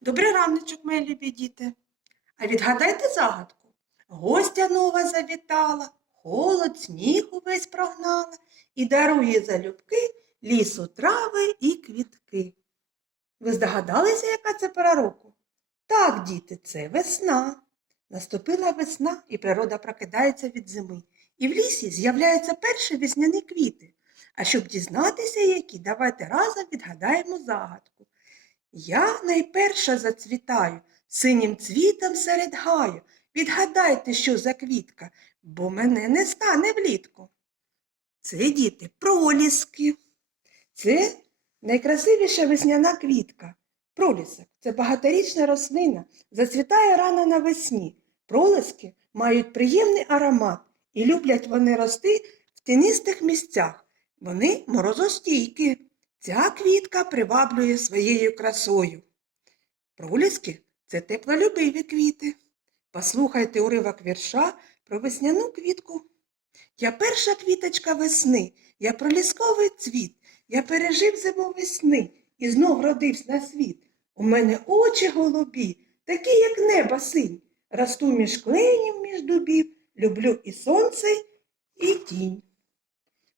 Добрий раночок, мої любі діти. А відгадайте загадку. Гостя нова завітала, холод, сніг увесь прогнала і дарує залюбки лісу трави і квітки. Ви здогадалися, яка це пора року? Так, діти, це весна. Наступила весна, і природа прокидається від зими. І в лісі з'являються перші весняні квіти. А щоб дізнатися, які, давайте разом відгадаємо загадку. Я найперша зацвітаю, синім цвітом серед гаю. Відгадайте, що за квітка, бо мене не стане влітку. Це діти проліски. Це найкрасивіша весняна квітка. Пролісок це багаторічна рослина, зацвітає рано навесні. Пролиски мають приємний аромат і люблять вони рости в тінистих місцях. Вони морозостійкі. Ця квітка приваблює своєю красою. Проліски це теплолюбиві квіти. Послухайте уривок вірша про весняну квітку. Я перша квіточка весни, я пролісковий цвіт, я пережив зиму весни і знов родився на світ. У мене очі голубі, такі, як небо синь. Росту між кленів, між дубів, люблю і сонце, і тінь.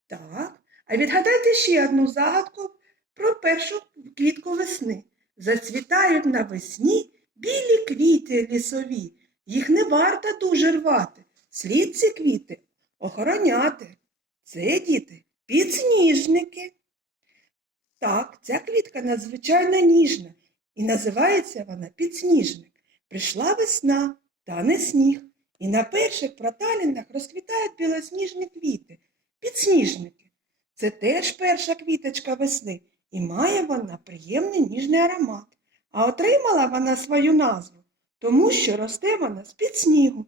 Так, а відгадайте ще одну загадку про першу квітку весни. Зацвітають навесні білі квіти лісові. Їх не варто дуже рвати. Слід ці квіти охороняти. Це діти підсніжники. Так, ця квітка надзвичайно ніжна і називається вона підсніжник. Прийшла весна, тане сніг, і на перших проталінах розквітають білосніжні квіти, підсніжники. Це теж перша квіточка весни, і має вона приємний ніжний аромат. А отримала вона свою назву, тому що росте вона з-під снігу.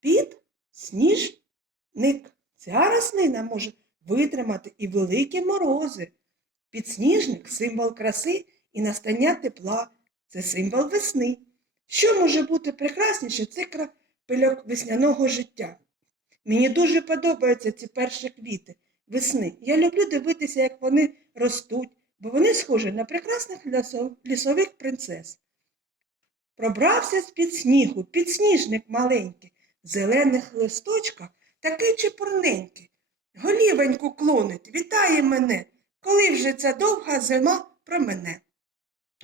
Під сніжник. Ця рослина може витримати і великі морози. Підсніжник символ краси і настання тепла. Це символ весни. Що може бути прекрасніше це крапельок весняного життя? Мені дуже подобаються ці перші квіти весни. Я люблю дивитися, як вони ростуть, бо вони схожі на прекрасних лісових принцес. Пробрався з-під снігу, підсніжник маленький, зелених листочках такий чепурненький. Голівеньку клонить, вітає мене, коли вже ця довга зима про мене.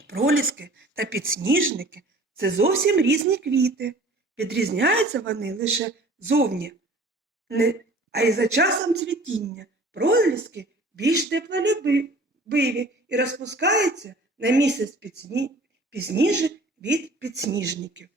Проліски та підсніжники це зовсім різні квіти. Відрізняються вони лише зовні, а й за часом цвітіння. Проліски більш теплолюбиві і розпускаються на місяць пізніше від підсніжників.